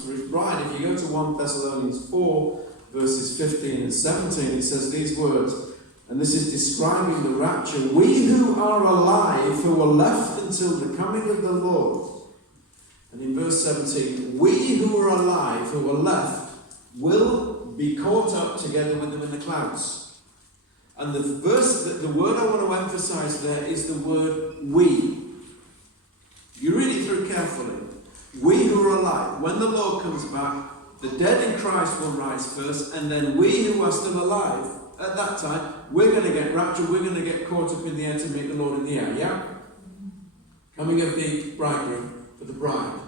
comes for his bride. If you go to 1 Thessalonians 4, verses 15 and 17, it says these words, and this is describing the rapture. We who are alive, who are left until the coming of the Lord. And in verse 17, we who are alive, who are left, will be caught up together with them in the clouds. And the word I want to emphasize there is the word we. You read it through carefully. We who are alive, when the Lord comes back, the dead in Christ will rise first, and then we who are still alive, at that time, we're going to get raptured, we're going to get caught up in the air to meet the Lord in the air, yeah? Coming of the bridegroom for the bride.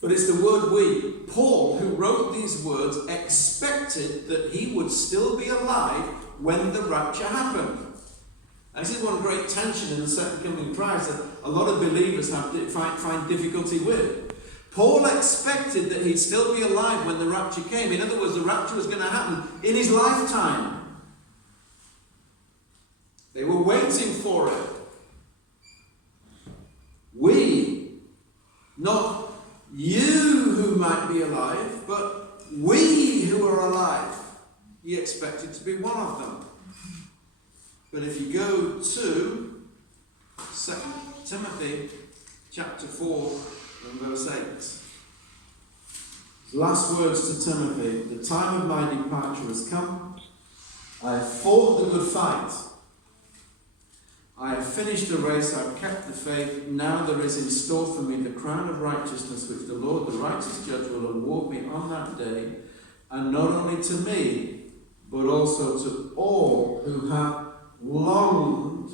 But it's the word we. Paul, who wrote these words, expected that he would still be alive when the rapture happened. And this is one great tension in the second coming of Christ that a lot of believers find difficulty with. Paul expected that he'd still be alive when the rapture came. In other words, the rapture was going to happen in his lifetime. They were waiting for it. We, not you who might be alive, but we who are alive, he expected to be one of them. But if you go to 2 Timothy chapter 4 and verse 8. Last words to Timothy. The time of my departure has come. I have fought the good fight. I have finished the race. I have kept the faith. Now there is in store for me the crown of righteousness, which the Lord, the righteous judge, will award me on that day. And not only to me, but also to all who have longed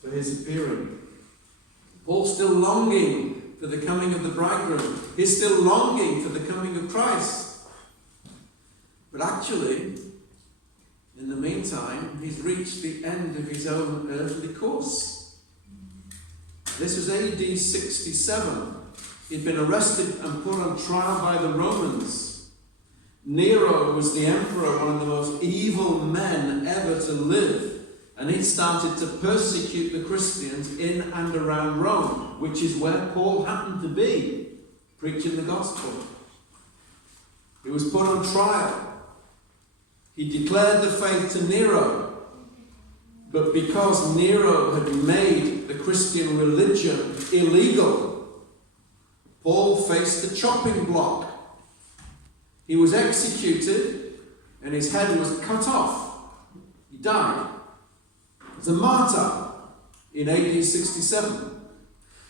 for his appearing. Paul's still longing for the coming of the bridegroom. He's still longing for the coming of Christ. But actually, in the meantime, he's reached the end of his own earthly course. This was AD 67. He'd been arrested and put on trial by the Romans. Nero was the emperor, one of the most evil men ever to live. And he started to persecute the Christians in and around Rome, which is where Paul happened to be, preaching the gospel. He was put on trial. He declared the faith to Nero. But because Nero had made the Christian religion illegal, Paul faced the chopping block. He was executed and his head was cut off. He died. As a martyr in AD 67.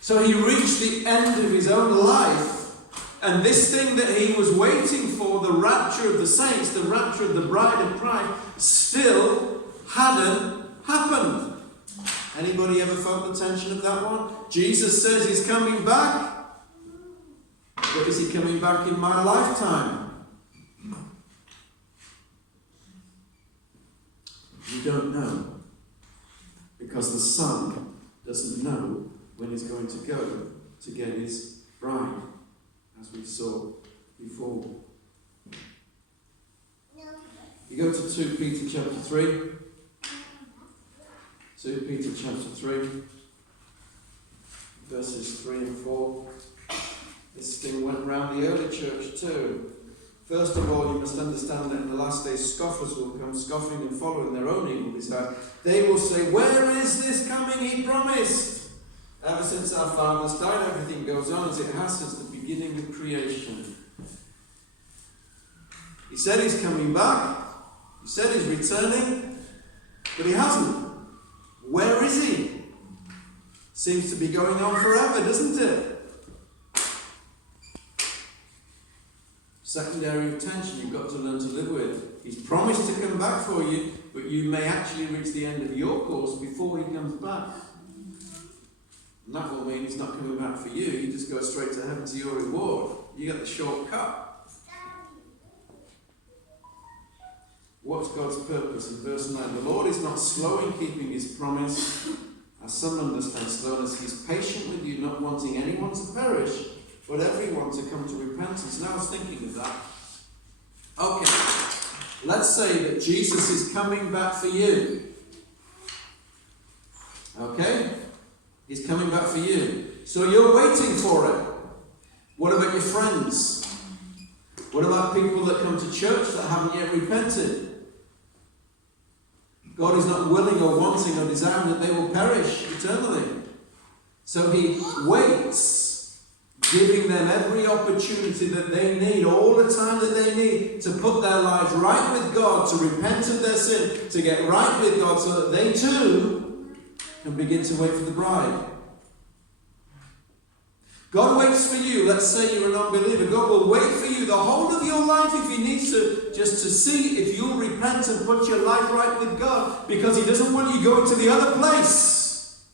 So he reached the end of his own life, and this thing that he was waiting for, the rapture of the saints, the rapture of the bride of Christ, still hadn't happened. Anybody ever felt the tension of that one? Jesus says he's coming back, but is he coming back in my lifetime? You don't know. Because the Son doesn't know when he's going to go to get his bride, as we saw before. You go to 2 Peter chapter 3. 2 Peter chapter 3, verses 3 and 4. This thing went around the early church too. First of all, you must understand that in the last days scoffers will come, scoffing and following their own evil desire. They will say, where is this coming he promised? Ever since our fathers died, everything goes on as it has since the beginning of creation. He said he's coming back. He said he's returning. But he hasn't. Where is he? Seems to be going on forever, doesn't it? Secondary tension you've got to learn to live with. He's promised to come back for you, but you may actually reach the end of your course before he comes back. And that will mean he's not coming back for you. You just go straight to heaven to your reward. You get the shortcut. What's God's purpose? In verse 9, the Lord is not slow in keeping his promise, as some understand slowness. He's patient with you, not wanting anyone to perish, but everyone to come to repentance. Now I was thinking of that. Okay, let's say that Jesus is coming back for you. Okay? He's coming back for you. So you're waiting for it. What about your friends? What about people that come to church that haven't yet repented? God is not willing or wanting or desiring that they will perish eternally. So he waits, giving them every opportunity that they need, all the time that they need to put their lives right with God, to repent of their sin, to get right with God, so that they too can begin to wait for the bride. God waits for you. Let's say you're an unbeliever. God will wait for you the whole of your life if he needs to, just to see if you'll repent and put your life right with God, because he doesn't want you going to the other place.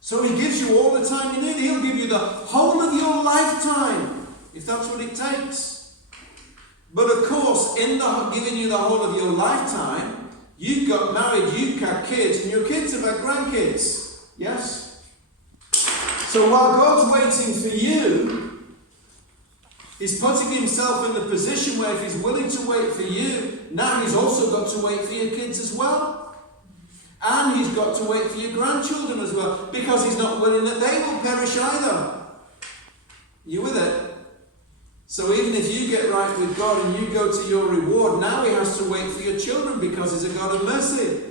So he gives you all the time you need. He'll give you the whole of your lifetime, if that's what it takes. But of course, in the giving you the whole of your lifetime, you've got married, you've got kids, and your kids have had grandkids. Yes? So while God's waiting for you, he's putting himself in the position where if he's willing to wait for you, now he's also got to wait for your kids as well. And he's got to wait for your grandchildren as well, because he's not willing that they will perish either. You with it? So even if you get right with God and you go to your reward, now he has to wait for your children, because he's a God of mercy.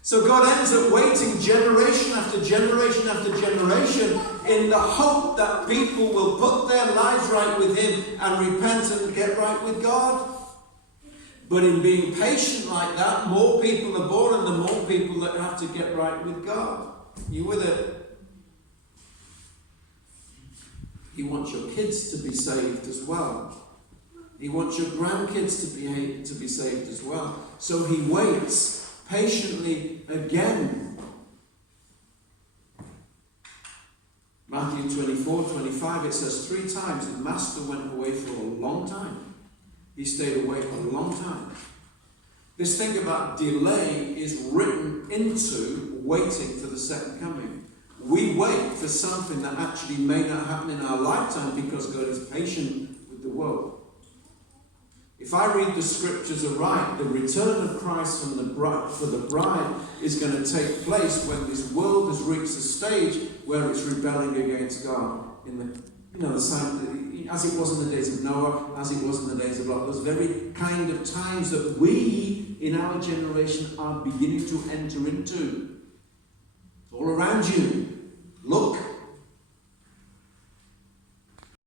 So God ends up waiting generation after generation after generation in the hope that people will put their lives right with him and repent and get right with God. But in being patient like that, more people are born and the more people that have to get right with God. You with it? He wants your kids to be saved as well. He wants your grandkids to be saved as well. So he waits patiently again. Matthew 24:25, it says 3 times the master went away for a long time. He stayed away for a long time. This thing about delay is written into waiting for the second coming. We wait for something that actually may not happen in our lifetime because God is patient with the world. If I read the scriptures aright, the return of Christ for the bride is going to take place when this world has reached a stage where it's rebelling against God. The same, as it was in the days of Noah, as it was in the days of Lot. Those very kind of times that we, in our generation, are beginning to enter into. It's all around you.